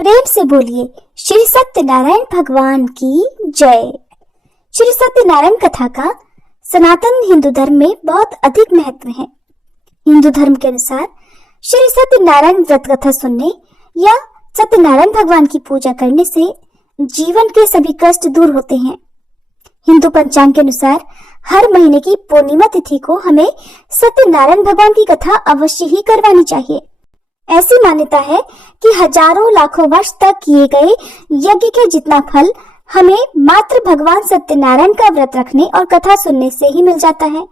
प्रेम से बोलिए श्री सत्यनारायण भगवान की जय। श्री सत्यनारायण कथा का सनातन हिंदू धर्म में बहुत अधिक महत्व है। हिंदू धर्म के अनुसार श्री सत्यनारायण व्रत कथा सुनने या सत्यनारायण भगवान की पूजा करने से जीवन के सभी कष्ट दूर होते हैं। हिंदू पंचांग के अनुसार हर महीने की पूर्णिमा तिथि को हमें सत्यनारायण भगवान की कथा अवश्य ही करवानी चाहिए। ऐसी मान्यता है कि हजारों लाखों वर्ष तक किए गए यज्ञ के जितना फल हमें मात्र भगवान सत्यनारायण का व्रत रखने और कथा सुनने से ही मिल जाता है।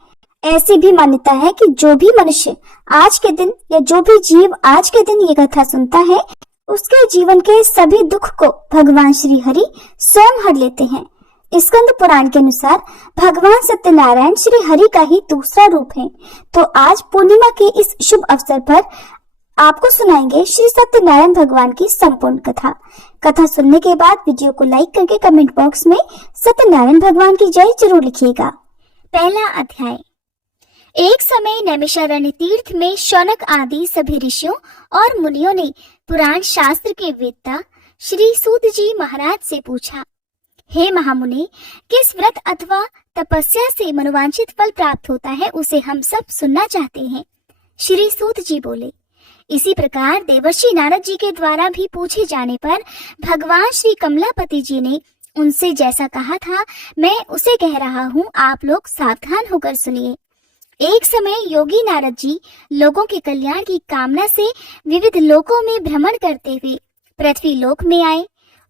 ऐसी भी मान्यता है कि जो भी मनुष्य आज के दिन या जो भी जीव आज के दिन ये कथा सुनता है, उसके जीवन के सभी दुख को भगवान श्री हरि स्वयं हर लेते हैं। स्कंद पुराण के अनुसार भगवान सत्यनारायण श्री हरि का ही दूसरा रूप है। तो आज पूर्णिमा के इस शुभ अवसर पर आपको सुनाएंगे श्री सत्यनारायण भगवान की संपूर्ण कथा। कथा सुनने के बाद वीडियो को लाइक करके कमेंट बॉक्स में सत्यनारायण भगवान की जय जरूर लिखिएगा। पहला अध्याय। एक समय नैमिषारण्य तीर्थ में शौनक आदि सभी ऋषियों और मुनियों ने पुराण शास्त्र के वेत्ता श्री सूत जी महाराज से पूछा, हे महामुनि, किस व्रत अथवा तपस्या से मनोवांछित फल प्राप्त होता है, उसे हम सब सुनना चाहते हैं। श्री सूत जी बोले, इसी प्रकार देवर्षि नारद जी के द्वारा भी पूछे जाने पर भगवान श्री कमलापति जी ने उनसे जैसा कहा था, मैं उसे कह रहा हूँ, आप लोग सावधान होकर सुनिए। एक समय योगी नारद जी लोगों के कल्याण की कामना से विविध लोकों में भ्रमण करते हुए पृथ्वी लोक में आए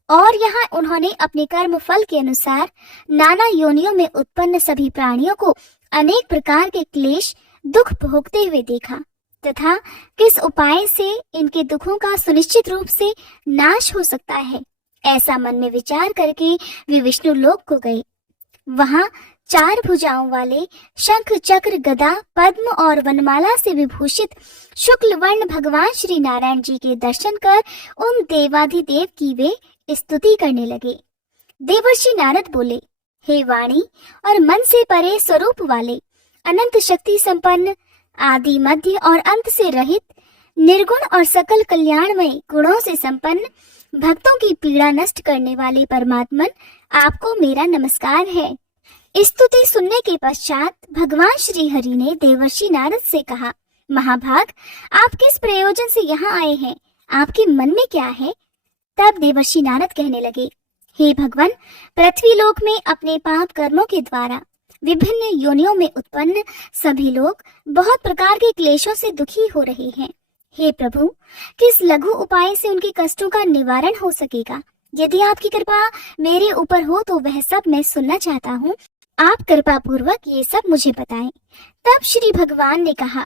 और यहाँ उन्होंने अपने कर्म फल के अनुसार नाना योनियों में उत्पन्न सभी प्राणियों को अनेक प्रकार के क्लेश दुख भोगते हुए देखा तथा किस उपाय से इनके दुखों का सुनिश्चित रूप से नाश हो सकता है, ऐसा मन में विचार करके वे विष्णु लोक को गए। वहां चार भुजाओं वाले शंख चक्र गदा पद्म और वनमाला से विभूषित शुक्ल वर्ण भगवान श्री नारायण जी के दर्शन कर उन देवाधिदेव की वे स्तुति करने लगे। देवर्षि नारद बोले, हे वाणी और मन से परे स्वरूप वाले, अनंत शक्ति संपन्न, आदि मध्य और अंत से रहित, निर्गुण और सकल कल्याणमय गुणों से संपन्न, भक्तों की पीड़ा नष्ट करने वाले परमात्मन, आपको मेरा नमस्कार है। स्तुति सुनने के पश्चात भगवान श्री हरि ने देवर्षि नारद से कहा, महाभाग, आप किस प्रयोजन से यहाँ आए हैं, आपके मन में क्या है? तब देवर्षि नारद कहने लगे, हे भगवान, पृथ्वी लोक में अपने पाप कर्मों के द्वारा विभिन्न योनियों में उत्पन्न सभी लोग बहुत प्रकार के क्लेशों से दुखी हो रहे हैं। हे प्रभु, किस लघु उपाय से उनके कष्टों का निवारण हो सकेगा? यदि आपकी कृपा मेरे ऊपर हो तो वह सब मैं सुनना चाहता हूँ। आप कृपा पूर्वक ये सब मुझे बताएं। तब श्री भगवान ने कहा,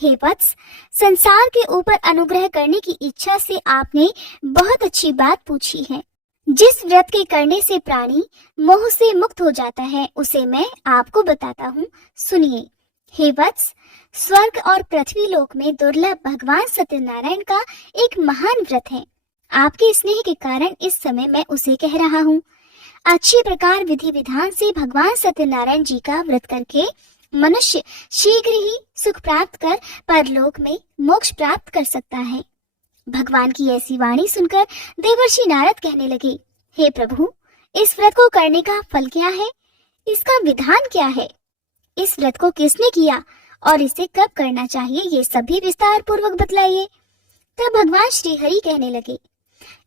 हे वत्स, संसार के ऊपर अनुग्रह करने की इच्छा से आपने बहुत अच्छी बात पूछी है। जिस व्रत के करने से प्राणी मोह से मुक्त हो जाता है, उसे मैं आपको बताता हूँ, सुनिए। हे वत्स, स्वर्ग और पृथ्वी लोक में दुर्लभ भगवान सत्यनारायण का एक महान व्रत है। आपके स्नेह के कारण इस समय मैं उसे कह रहा हूँ। अच्छी प्रकार विधि विधान से भगवान सत्यनारायण जी का व्रत करके मनुष्य शीघ्र ही सुख प्राप्त कर परलोक में मोक्ष प्राप्त कर सकता है। भगवान की ऐसी वाणी सुनकर देवर्षि नारद कहने लगे, हे प्रभु, इस व्रत को करने का फल क्या है? इसका विधान क्या है? इस व्रत को किसने किया और इसे कब करना चाहिए, ये सभी विस्तार पूर्वक बतलाइए। तब भगवान श्री हरि कहने लगे,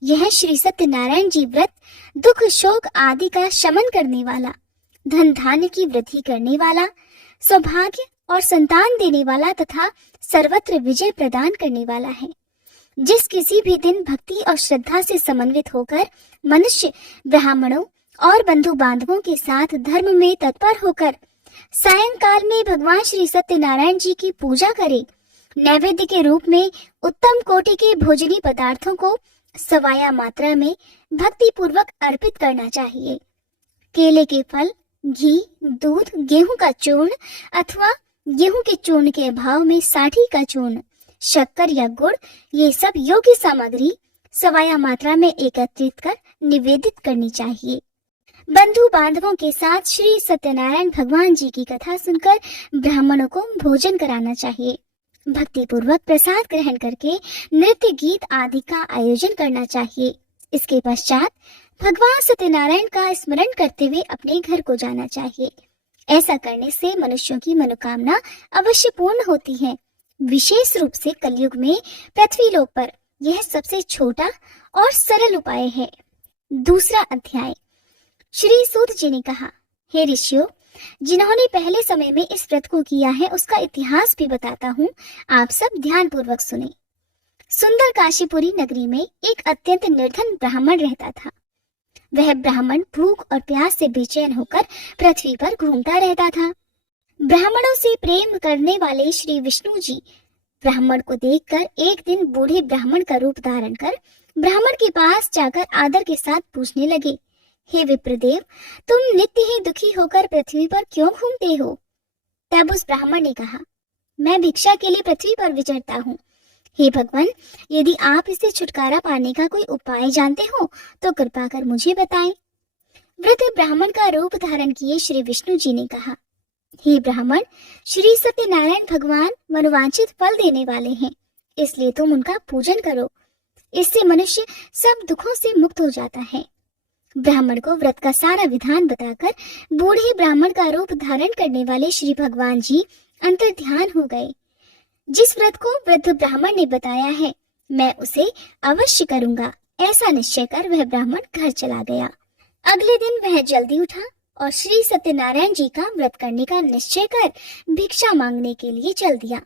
यह श्री सत्यनारायण जी व्रत दुख शोक आदि का शमन करने वाला, धन धान्य की वृद्धि करने वाला, सौभाग्य और संतान देने वाला तथा सर्वत्र विजय प्रदान करने वाला है। जिस किसी भी दिन भक्ति और श्रद्धा से समन्वित होकर मनुष्य ब्राह्मणों और बंधु बांधवों के साथ धर्म में तत्पर होकर सायंकाल में भगवान श्री सत्यनारायण जी की पूजा करे, नैवेद्य के रूप में उत्तम कोटि के भोजनी पदार्थों को सवाया मात्रा में भक्ति पूर्वक अर्पित करना चाहिए। केले के फल, घी, दूध, गेहूं का चूर्ण अथवा गेहूं के चूर्ण के अभाव में साठी का चूर्ण, शक्कर या गुड़, ये सब योग्य सामग्री सवाया मात्रा में एकत्रित कर निवेदित करनी चाहिए। बंधु बांधवों के साथ श्री सत्यनारायण भगवान जी की कथा सुनकर ब्राह्मणों को भोजन कराना चाहिए। भक्ति पूर्वक प्रसाद ग्रहण करके नृत्य गीत आदि का आयोजन करना चाहिए। इसके पश्चात भगवान सत्यनारायण का स्मरण करते हुए अपने घर को जाना चाहिए। ऐसा करने से मनुष्यों की मनोकामना अवश्य पूर्ण होती है। विशेष रूप से कलयुग में पृथ्वी लोक पर यह सबसे छोटा और सरल उपाय है। दूसरा अध्याय। श्री सूत जी ने कहा, हे ऋषियों, जिन्होंने पहले समय में इस व्रत को किया है उसका इतिहास भी बताता हूँ, आप सब ध्यान पूर्वक सुने। सुंदर काशीपुरी नगरी में एक अत्यंत निर्धन ब्राह्मण रहता था। वह ब्राह्मण भूख और प्यास से बेचैन होकर पृथ्वी पर घूमता रहता था। ब्राह्मणों से प्रेम करने वाले श्री विष्णु जी ब्राह्मण को देखकर एक दिन बूढ़े ब्राह्मण का रूप धारण कर ब्राह्मण के पास जाकर आदर के साथ पूछने लगे, हे विप्रदेव, तुम नित्य ही दुखी होकर पृथ्वी पर क्यों घूमते हो? तब उस ब्राह्मण ने कहा, मैं भिक्षा के लिए पृथ्वी पर विचरता हूँ। हे भगवान, यदि आप इससे छुटकारा पाने का कोई उपाय जानते हो तो कृपा कर मुझे बताएं। वृद्ध ब्राह्मण का रूप धारण किए श्री विष्णु जी ने कहा, हे ब्राह्मण, श्री सत्यनारायण भगवान मनोवांछित फल देने वाले हैं, इसलिए तुम उनका पूजन करो। इससे मनुष्य सब दुखों से मुक्त हो जाता है। ब्राह्मण को व्रत का सारा विधान बताकर बूढ़े ब्राह्मण का रूप धारण करने वाले श्री भगवान जी अंतर्ध्यान हो गए। जिस व्रत को वृद्ध ब्राह्मण ने बताया है, मैं उसे अवश्य करूंगा, ऐसा निश्चय कर वह ब्राह्मण घर चला गया। अगले दिन वह जल्दी उठा और श्री सत्यनारायण जी का व्रत करने का निश्चय कर भिक्षा मांगने के लिए चल दिया।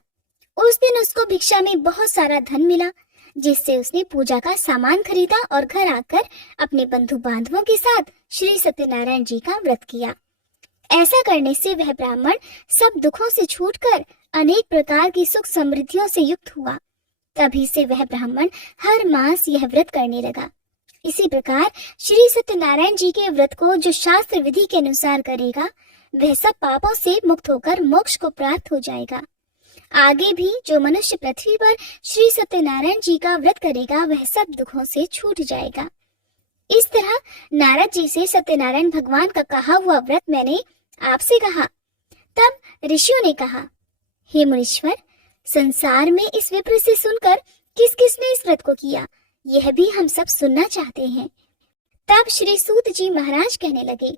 उस दिन उसको भिक्षा में बहुत सारा धन मिला, जिससे उसने पूजा का सामान खरीदा और घर आकर अपने बंधु बांधवों के साथ श्री सत्यनारायण जी का व्रत किया। ऐसा करने से वह ब्राह्मण सब दुखों से छूटकर अनेक प्रकार की सुख समृद्धियों से युक्त हुआ। तभी से वह ब्राह्मण हर मास यह व्रत करने लगा। इसी प्रकार श्री सत्यनारायण जी के व्रत को जो शास्त्र विधि के अनुसार करेगा, वह सब पापों से मुक्त होकर मोक्ष को प्राप्त हो जाएगा। आगे भी जो मनुष्य पृथ्वी पर श्री सत्यनारायण जी का व्रत करेगा, वह सब दुखों से छूट जाएगा। इस तरह नारद जी से सत्यनारायण भगवान का कहा हुआ व्रत मैंने आपसे कहा। तब ऋषियों ने कहा, हे मुनीश्वर, संसार में इस विप्र से सुनकर किस किसने इस व्रत को किया, यह भी हम सब सुनना चाहते हैं। तब श्री सूत जी महाराज कहने लगे,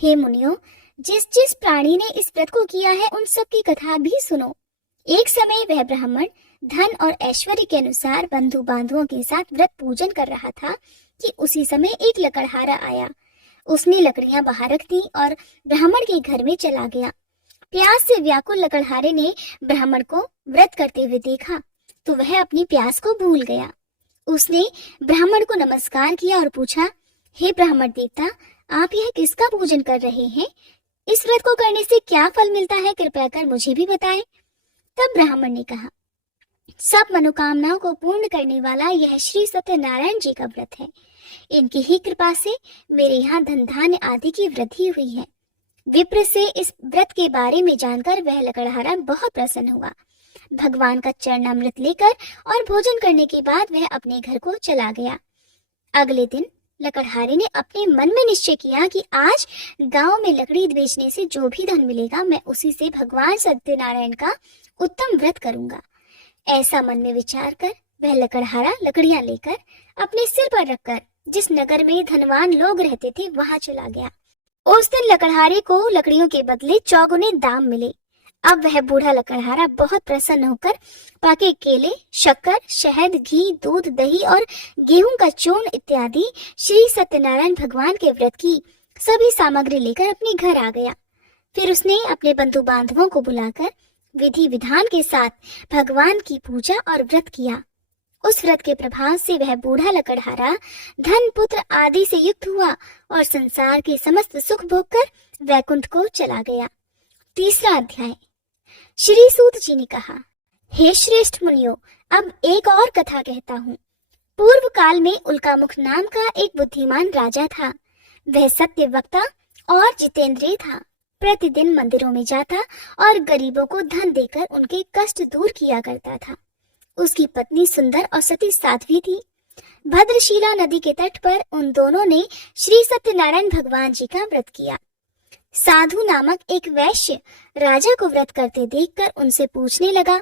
हे मुनियों, जिस जिस प्राणी ने इस व्रत को किया है उन सब की कथा भी सुनो। एक समय वह ब्राह्मण धन और ऐश्वर्य के अनुसार बंधु बांधवों के साथ व्रत पूजन कर रहा था कि उसी समय एक लकड़हारा आया। उसने लकड़ियां बाहर रख दी और ब्राह्मण के घर में चला गया। प्यास से व्याकुल लकड़हारे ने ब्राह्मण को व्रत करते हुए देखा तो वह अपनी प्यास को भूल गया। उसने ब्राह्मण को नमस्कार किया और पूछा, हे ब्राह्मण देवता, आप यह किसका पूजन कर रहे हैं? इस व्रत को करने से क्या फल मिलता है, कृपया कर मुझे भी बताएं। तब ब्राह्मण ने कहा, सब मनोकामनाओं को पूर्ण करने वाला यह श्री सत्यनारायण जी का व्रत है। इनकी ही कृपा से मेरे यहाँ धन धान्य आदि की वृद्धि हुई है। विप्र से इस व्रत के बारे में जानकर वह लकड़हारा बहुत प्रसन्न हुआ। भगवान का चरणामृत लेकर और भोजन करने के बाद वह अपने घर को चला गया। अगले दिन लकड़हारे ने अपने मन में निश्चय किया कि आज गांव में लकड़ी बेचने से जो भी धन मिलेगा, मैं उसी से भगवान सत्यनारायण का उत्तम व्रत करूंगा। ऐसा मन में विचार कर वह लकड़हारा लकड़ियां लेकर अपने सिर पर रखकर जिस नगर में धनवान लोग रहते थे वहां चला गया। उस दिन लकड़हारे को लकड़ियों के बदले चौगुने दाम मिले। अब वह बूढ़ा लकड़हारा बहुत प्रसन्न होकर पाके केले, शक्कर, शहद, घी, दूध, दही और गेहूं का चूर्ण इत्यादि श्री सत्यनारायण भगवान के व्रत की सभी सामग्री लेकर अपने घर आ गया। फिर उसने अपने बंधु बांधवों को बुलाकर विधि विधान के साथ भगवान की पूजा और व्रत किया। उस व्रत के प्रभाव से वह बूढ़ा लकड़हारा धन, पुत्र आदि से युक्त हुआ और संसार के समस्त सुख भोगकर वैकुंठ को चला गया। तीसरा अध्याय। श्री सूत जी ने कहा, हे श्रेष्ठ मुनियों, अब एक और कथा कहता हूँ। पूर्व काल में उल्कामुख नाम का एक बुद्धिमान राजा था। वह सत्य वक्ता और जितेंद्रिय था। प्रतिदिन मंदिरों में जाता और गरीबों को धन देकर उनके कष्ट दूर किया करता था। उसकी पत्नी सुंदर और सती साध्वी थी। भद्रशिला नदी के तट पर उन दोनों ने श्री सत्यनारायण भगवान जी का व्रत किया। साधु नामक एक वैश्य राजा को व्रत करते देखकर उनसे पूछने लगा,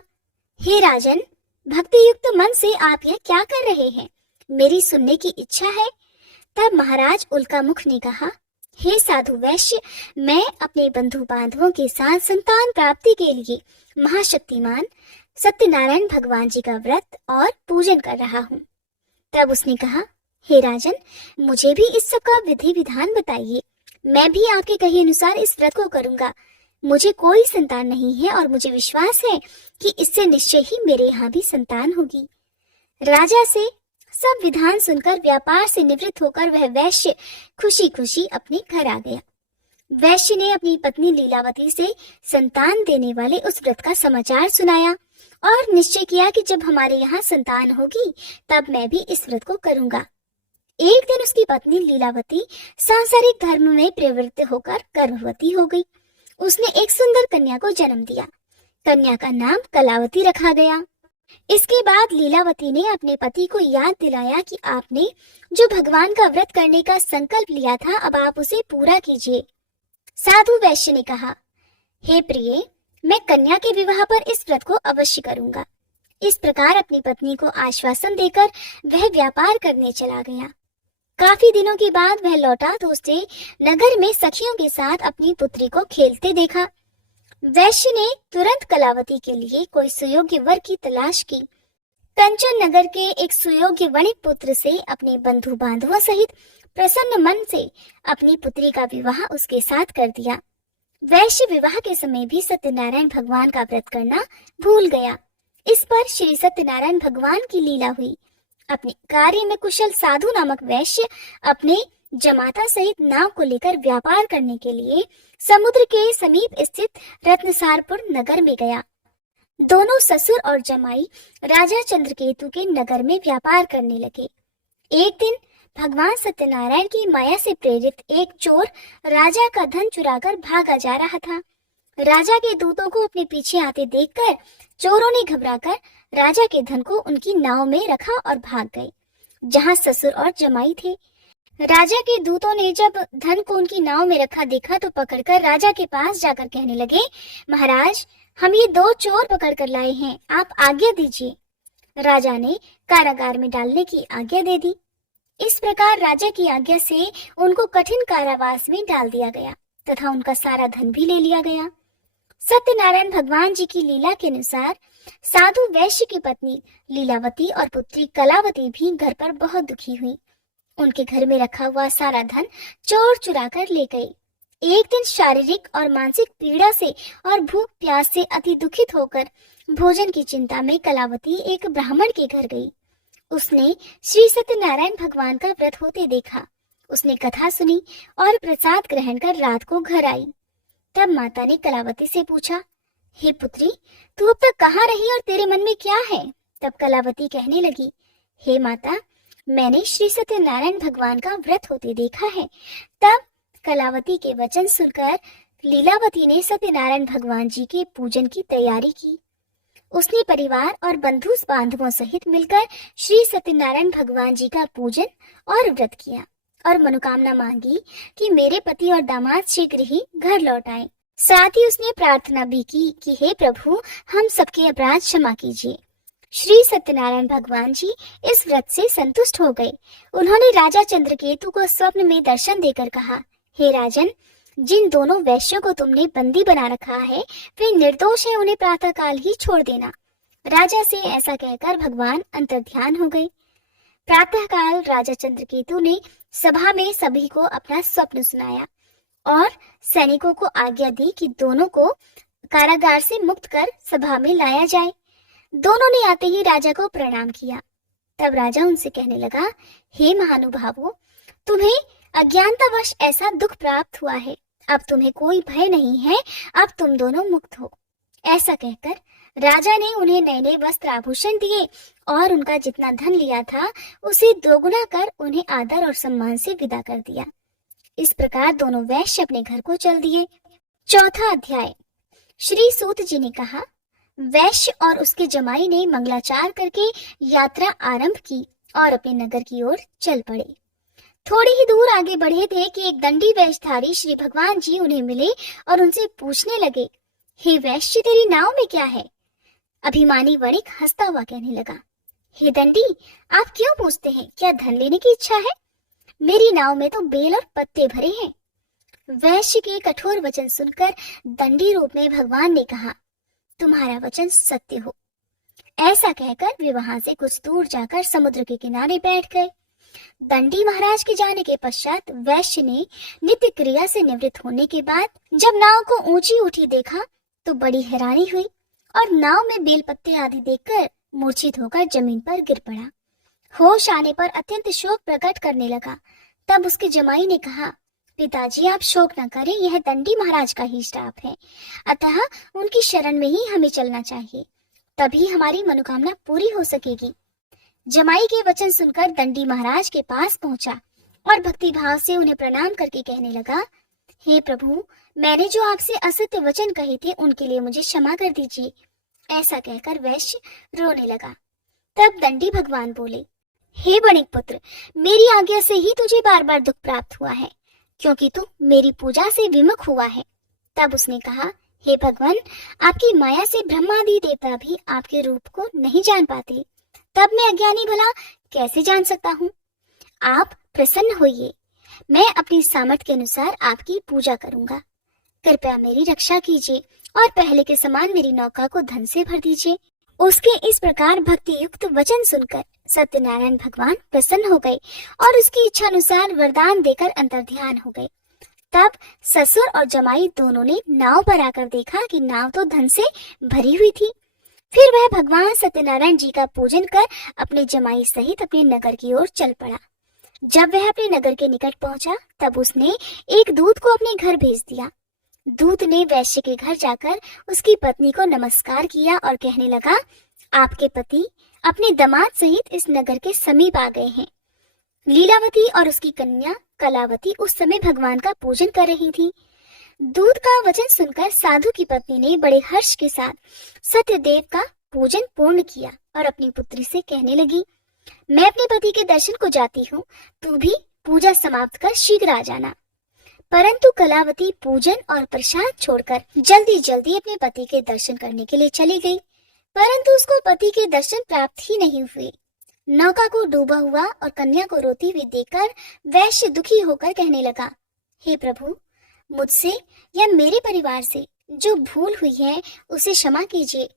हे राजन, भक्ति युक्त मन से आप यह क्या कर रहे हैं? मेरी सुनने की इच्छा है। तब महाराज उल्कामुख ने कहा, हे साधु वैश्य, मैं अपने बंधु बांधवों के साथ संतान प्राप्ति के लिए महाशक्तिमान सत्यनारायण भगवान जी का व्रत और पूजन कर रहा हूँ। तब उसने कहा, हे राजन, मुझे भी इस सब का विधि विधान बताइए। मैं भी आपके कहे अनुसार इस व्रत को करूंगा। मुझे कोई संतान नहीं है और मुझे विश्वास है कि इससे निश्चय ही मेरे यहाँ भी संतान होगी। राजा से सब विधान सुनकर व्यापार से निवृत्त होकर वह वैश्य खुशी खुशी अपने घर आ गया। वैश्य ने अपनी पत्नी लीलावती से संतान देने वाले उस व्रत का समाचार सुनाया और निश्चय किया कि जब हमारे यहाँ संतान होगी तब मैं भी इस व्रत को करूंगा। एक दिन उसकी पत्नी लीलावती सांसारिक धर्म में प्रवृत्त होकर गर्भवती हो गई। उसने एक सुंदर कन्या को जन्म दिया। कन्या का नाम कलावती रखा गया। इसके बाद लीलावती ने अपने पति को याद दिलाया कि आपने जो भगवान का व्रत करने का संकल्प लिया था, अब आप उसे पूरा कीजिए। साधु वैश्य ने कहा, हे प्रिय, मैं कन्या के विवाह पर इस व्रत को अवश्य करूंगा। इस प्रकार अपनी पत्नी को आश्वासन देकर वह व्यापार करने चला गया। काफी दिनों के बाद वह लौटा तो उसे नगर में सखियों के साथ अपनी पुत्री को खेलते देखा। वैश्य ने तुरंत कलावती के लिए कोई सुयोग्य वर की तलाश की। कंचन नगर के एक सुयोग्य वणिक पुत्र से अपने बंधु बांधवों सहित प्रसन्न मन से अपनी पुत्री का विवाह उसके साथ कर दिया। वैश्य विवाह के समय भी सत्यनारायण भगवान का व्रत करना भूल गया। इस पर श्री सत्यनारायण भगवान की लीला हुई। अपने कार्य में कुशल साधु नामक वैश्य अपने जमाता सहित नाव को लेकर व्यापार करने के लिए समुद्र के समीप स्थित रत्नसारपुर नगर में गया। दोनों ससुर और जमाई राजा चंद्रकेतु के नगर में व्यापार करने लगे। एक दिन भगवान सत्यनारायण की माया से प्रेरित एक चोर राजा का धन चुराकर भागा जा रहा था। राजा के दूतों को अपने पीछे आते देखकर चोरों ने घबराकर राजा के धन को उनकी नाव में रखा और भाग गए, जहां ससुर और जमाई थे। राजा के दूतों ने जब धन को उनकी नाव में रखा देखा तो पकड़कर राजा के पास जाकर कहने लगे, महाराज, हम ये दो चोर पकड़ कर लाए हैं, आप आज्ञा दीजिए। राजा ने कारागार में डालने की आज्ञा दे दी। इस प्रकार राजा की आज्ञा से उनको कठिन कारावास में डाल दिया गया तथा उनका सारा धन भी ले लिया गया। सत्यनारायण भगवान जी की लीला के अनुसार साधु वैश्य की पत्नी लीलावती और पुत्री कलावती भी घर पर बहुत दुखी हुई। उनके घर में रखा हुआ सारा धन चोर चुरा कर ले गए। एक दिन शारीरिक और मानसिक पीड़ा से और भूख प्यास से अति दुखित होकर भोजन की चिंता में कलावती एक ब्राह्मण के घर गई। उसने श्री सत्यनारायण भगवान का व्रत होते देखा। उसने कथा सुनी और प्रसाद ग्रहण कर रात को घर आई। तब माता ने कलावती से पूछा, हे पुत्री, तू अब तक कहाँ रही और तेरे मन में क्या है? तब कलावती कहने लगी, हे माता, मैंने श्री सत्यनारायण भगवान का व्रत होते देखा है। तब कलावती के वचन सुनकर लीलावती ने सत्यनारायण भगवान जी के पूजन की तैयारी की। उसने परिवार और बंधु बांधवों सहित मिलकर श्री सत्यनारायण भगवान जी का पूजन और व्रत किया और मनोकामना मांगी कि मेरे पति और दामाद शीघ्र ही घर लौट आए। साथ ही उसने प्रार्थना भी की कि हे प्रभु, हम सबके अपराध क्षमा कीजिए। श्री सत्यनारायण भगवान जी इस व्रत से संतुष्ट हो गए। उन्होंने राजा चंद्रकेतु को स्वप्न में दर्शन देकर कहा, हे राजन, जिन दोनों वैश्यों को तुमने बंदी बना रखा है वे निर्दोष है, उन्हें प्रातःकाल ही छोड़ देना। राजा से ऐसा कहकर भगवान अंतर्ध्यान हो गए। प्रातःकाल राजा चंद्रकेतु ने सभा में सभी को अपना स्वप्न सुनाया और सैनिकों को आज्ञा दी कि दोनों को कारागार से मुक्त कर सभा में लाया जाए। दोनों ने आते ही राजा को प्रणाम किया। तब राजा उनसे कहने लगा, हे महानुभावों, तुम्हें अज्ञानतावश ऐसा दुख प्राप्त हुआ है। अब तुम्हें कोई भय नहीं है, अब तुम दोनों मुक्त हो। ऐसा कहकर राजा ने उन्हें नए नए वस्त्र आभूषण दिए और उनका जितना धन लिया था उसे दोगुना कर उन्हें आदर और सम्मान से विदा कर दिया। इस प्रकार दोनों वैश्य अपने घर को चल दिए। चौथा अध्याय। श्री सूत जी ने कहा, वैश्य और उसके जमाई ने मंगलाचार करके यात्रा आरंभ की और अपने नगर की ओर चल पड़े। थोड़ी ही दूर आगे बढ़े थे कि एक दंडी वेशधारी श्री भगवान जी उन्हें मिले और उनसे पूछने लगे, हे वैश्य, तेरी नाव में क्या है? अभिमानी वणिक हंसता हुआ कहने लगा, हे दंडी, आप क्यों पूछते हैं? क्या धन लेने की इच्छा है? मेरी नाव में तो बेल और पत्ते भरे हैं। वैश्य के कठोर वचन सुनकर दंडी रूप में भगवान ने कहा, तुम्हारा वचन सत्य हो। ऐसा कहकर वे वहां से कुछ दूर जाकर समुद्र के किनारे बैठ गए। दंडी महाराज के जाने के पश्चात वैश्य ने नित्य क्रिया से निवृत्त होने के बाद जब नाव को ऊंची उठी देखा तो बड़ी हैरानी हुई और नाव में बेलपत्ते आदि देखकर मूर्छित होकर जमीन पर गिर पड़ा। होश आने पर अत्यंत शोक प्रकट करने लगा। तब उसके जमाई ने कहा, पिताजी आप शोक न करें, यह दंडी महाराज का ही श्राप है, अतः उनकी शरण में ही हमें चलना चाहिए, तभी हमारी मनोकामना पूरी हो सकेगी। जमाई के वचन सुनकर दंडी महाराज के पास पहुंचा और भक्ति भाव से उन्हें प्रणाम करके कहने लगा, हे प्रभु, मैंने जो आपसे असत्य वचन कहे थे उनके लिए मुझे क्षमा कर दीजिए। ऐसा कहकर वैश्य रोने लगा। तब दंडी भगवान बोले, हे वणिक पुत्र, मेरी आज्ञा से ही तुझे बार बार दुख प्राप्त हुआ है, क्योंकि तू मेरी पूजा से विमुख हुआ है। तब उसने कहा, हे भगवान, आपकी माया से ब्रह्मादि देवता भी आपके रूप को नहीं जान पाते, तब मैं अज्ञानी भला कैसे जान सकता हूँ? आप प्रसन्न होइए, मैं अपनी सामर्थ्य के अनुसार आपकी पूजा करूंगा। कृपया मेरी रक्षा कीजिए और पहले के समान मेरी नौका को धन से भर दीजिए। उसके इस प्रकार भक्ति युक्त वचन सुनकर सत्यनारायण भगवान प्रसन्न हो गए और उसकी इच्छा अनुसार वरदान देकर अंतर्ध्यान हो गए। तब ससुर और जमाई दोनों ने नाव पर आकर देखा कि नाव तो धन से भरी हुई थी। फिर वह भगवान सत्यनारायण जी का पूजन कर अपने जमाई सहित अपने नगर की ओर चल पड़ा। जब वह अपने नगर के निकट पहुंचा तब उसने एक दूत को अपने घर भेज दिया। दूत ने वैश्य के घर जाकर उसकी पत्नी को नमस्कार किया और कहने लगा, आपके पति अपने दामाद सहित इस नगर के समीप आ गए हैं। लीलावती और उसकी कन्या कलावती उस समय भगवान का पूजन कर रही थी। दूत का वचन सुनकर साधु की पत्नी ने बड़े हर्ष के साथ सत्यदेव का पूजन पूर्ण किया और अपनी पुत्री से कहने लगी, मैं अपने पति के दर्शन को जाती हूँ, तू भी पूजा समाप्त कर शीघ्र आ जाना। परंतु कलावती पूजन और प्रसाद छोड़कर जल्दी जल्दी अपने पति के दर्शन करने के लिए चली गई, परंतु उसको पति के दर्शन प्राप्त ही नहीं हुए। नौका को डूबा हुआ और कन्या को रोती हुई देखकर वैश्य दुखी होकर कहने लगा, हे प्रभु, मुझसे या मेरे परिवार से जो भूल हुई है उसे क्षमा कीजिए।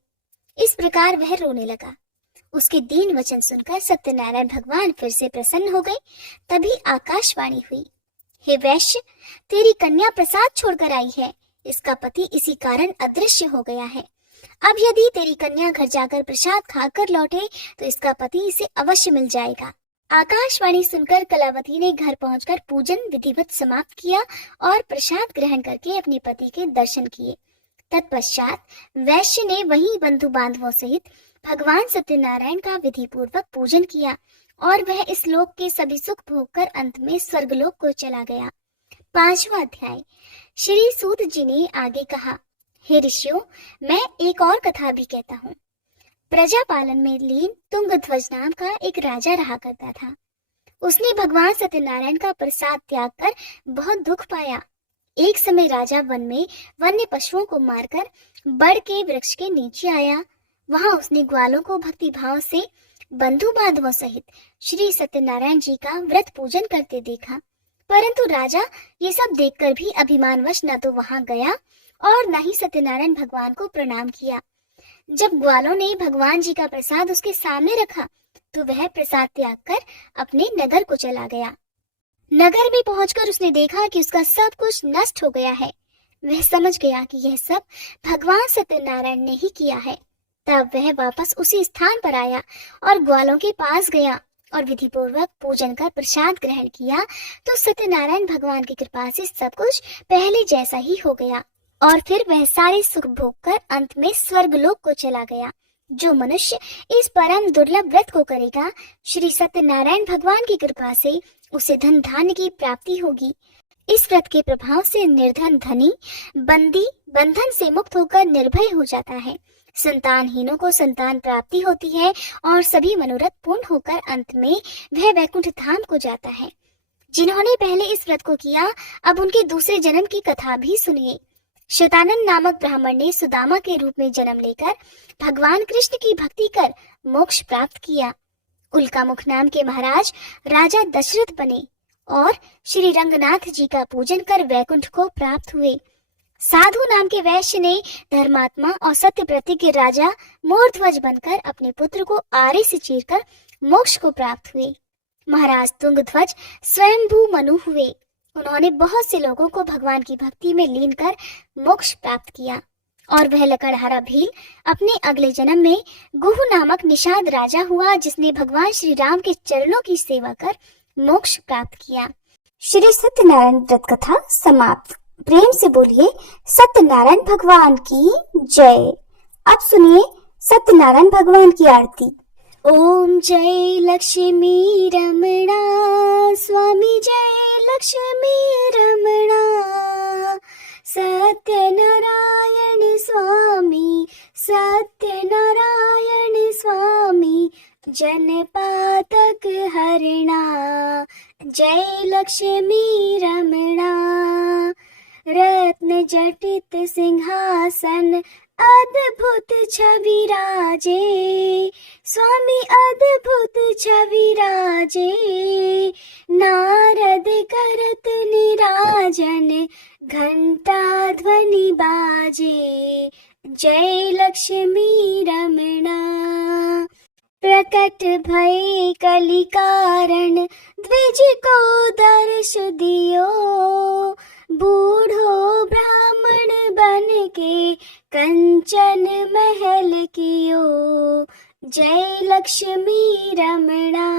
इस प्रकार वह रोने लगा। उसके दीन वचन सुनकर सत्यनारायण भगवान फिर से प्रसन्न हो गए। तभी आकाशवाणी हुई, हे वैश्य, तेरी कन्या प्रसाद छोड़कर आई है, इसका पति इसी कारण अदृश्य हो गया है। अब यदि तेरी कन्या घर जाकर प्रसाद खाकर लौटे तो इसका पति इसे अवश्य मिल जाएगा। आकाशवाणी सुनकर कलावती ने घर पहुंचकर पूजन विधिवत समाप्त किया और प्रसाद ग्रहण करके अपने पति के दर्शन किए। तत्पश्चात वैश्य ने वहीं बंधु बांधवों सहित भगवान सत्यनारायण का विधि पूर्वक पूजन किया और वह इस लोक के सभी सुख भोगकर अंत में स्वर्गलोक को चला गया। 5वां अध्याय। श्री सूत जी ने आगे कहा, हे ऋषियों, मैं एक और कथा भी कहता हूँ। प्रजा पालन में लीन तुंगध्वज नाम का एक राजा रहा करता था। उसने भगवान सत्यनारायण का प्रसाद त्याग कर बहुत दुख पाया। एक समय राजा वन में वन्य पशुओं को मारकर बड़ के वृक्ष के नीचे आया। वहां उसने ग्वालों को भक्ति भाव से बंधु बांधवों सहित श्री सत्यनारायण जी का व्रत पूजन करते देखा, परंतु राजा ये सब देखकर भी अभिमानवश न तो वहां गया और न ही सत्यनारायण भगवान को प्रणाम किया। जब ग्वालों ने भगवान जी का प्रसाद उसके सामने रखा तो वह प्रसाद त्याग कर अपने नगर को चला गया। नगर में पहुंचकर उसने देखा कि उसका सब कुछ नष्ट हो गया है। वह समझ गया कि यह सब भगवान सत्यनारायण ने ही किया है। तब वह वापस उसी स्थान पर आया और ग्वालों के पास गया और विधि पूर्वक पूजन कर प्रसाद ग्रहण किया तो सत्यनारायण भगवान की कृपा से सब कुछ पहले जैसा ही हो गया और फिर वह सारे सुख भोग कर अंत में स्वर्गलोक को चला गया। जो मनुष्य इस परम दुर्लभ व्रत को करेगा, श्री सत्यनारायण भगवान की कृपा से उसे धन धान्य की प्राप्ति होगी। इस व्रत के प्रभाव से निर्धन धनी बंदी बंधन से मुक्त होकर निर्भय हो जाता है। संतानहीनों को संतान प्राप्ति होती है और सभी मनोरथ पूर्ण होकर अंत में वह वैकुंठ धाम को जाता है। जिन्होंने पहले इस व्रत को किया, अब उनके दूसरे जन्म की कथा भी सुनिए। शतानंद नामक ब्राह्मण ने सुदामा के रूप में जन्म लेकर भगवान कृष्ण की भक्ति कर मोक्ष प्राप्त किया। उल्कामुख नाम के महाराज राजा दशरथ बने और श्री रंगनाथ जी का पूजन कर वैकुंठ को प्राप्त हुए। साधु नाम के वैश्य ने धर्मात्मा और सत्य प्रतिज्ञ राजा मोरध्वज बनकर अपने पुत्र को आरे से चीरकर मोक्ष को प्राप्त हुए। महाराज तुंगध्वज स्वयंभू मनु हुए। उन्होंने बहुत से लोगों को भगवान की भक्ति में लीन कर मोक्ष प्राप्त किया। और वह लकड़हारा भील अपने अगले जन्म में गुहु नामक निषाद राजा हुआ, जिसने भगवान श्री राम के चरणों की सेवा कर मोक्ष प्राप्त किया। श्री सत्यनारायण व्रत कथा समाप्त। प्रेम से बोलिए सत्यनारायण भगवान की जय। अब सुनिए सत्यनारायण भगवान की आरती। ओम जय लक्ष्मी रमणा स्वामी, जय लक्ष्मी रमणा। सत्यनारायण स्वामी, सत्यनारायण स्वामी, जनपातक हरणा। जय लक्ष्मी रमणा। रत्न जटित सिंहासन अद्भुत छवि राजे, स्वामी अद्भुत छवि राजे। नारद करत निराजन घंटा ध्वनि बाजे। जय लक्ष्मी रमणा। प्रकट भय कलि कारण द्विज को दर्श दियो। बूढ़ो ब्राह्मण बन के कंचन महल कियो। जय लक्ष्मी रमणा।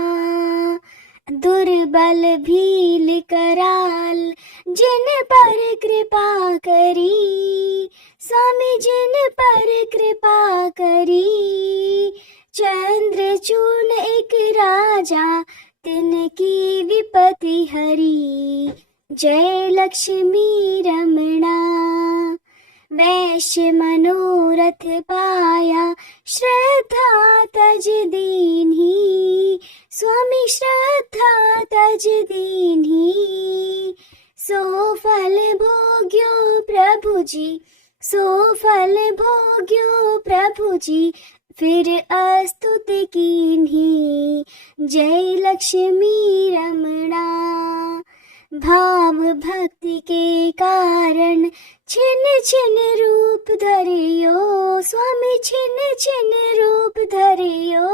दुर्बल भील कराल जिन पर कृपा करी, स्वामी जिन पर कृपा करी। चंद्रचूर्ण एक राजा तिनकी विपत्ति हरी। जय लक्ष्मी रमणा। वैश्य मनोरथ पाया श्रद्धा तज दीन्ही, स्वामी श्रद्धा तज दीन्ही। सो फल भोग्यो प्रभु जी, सो फल भोग्यो प्रभु जी, फिर अस्तुति कीन्ही। जय लक्ष्मी रमणा। भाव भक्ति के कारण छिन छिन रूप धरियो, स्वामी छिन छिन रूप धरियो।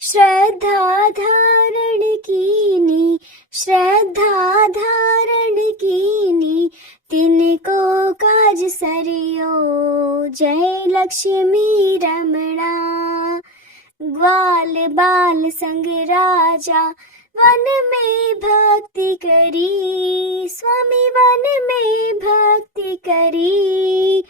श्रद्धा धारण कीनी, श्रद्धा धारण कीनी, तिनको काज सरियो। जय लक्ष्मी रमणा। ग्वाल बाल संग राजा वन में भक्ति करी, स्वामी वन में भक्ति करी।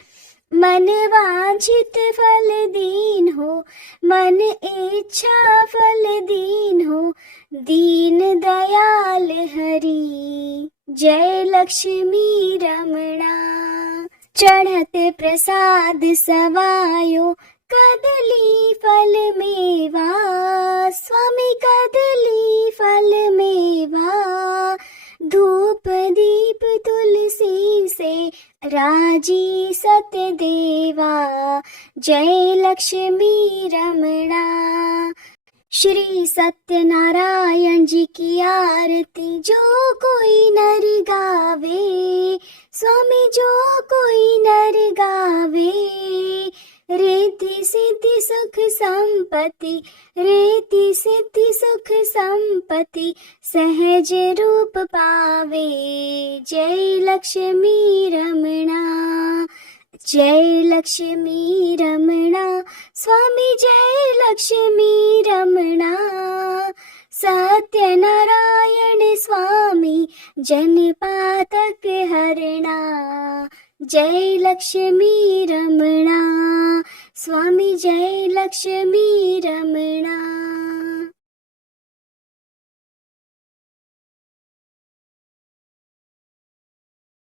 मन वांछित फल दीन हो, मन इच्छा फल दीन हो, दीन दयाल हरि। जय लक्ष्मी रमणा। चढ़त प्रसाद सवायो कदली फल मेवा, स्वामी कदली फल मेवा। धूप दीप तुलसी से राजी सत्य देवा। जय लक्ष्मी रमणा। श्री सत्यनारायण जी की आरती जो कोई नर गावे, स्वामी जो कोई नर गावे। रिद्धि सिद्धि सुख संपत्ति, रिद्धि सिद्धि सुख संपत्ति, सहज रूप पावे। जय लक्ष्मी रमणा। जय लक्ष्मी रमणा। स्वामी जय लक्ष्मी रमणा। सत्यनारायण स्वामी जनपातक हरणा। जय लक्ष्मी रमणा। स्वामी जय लक्ष्मी रमणा।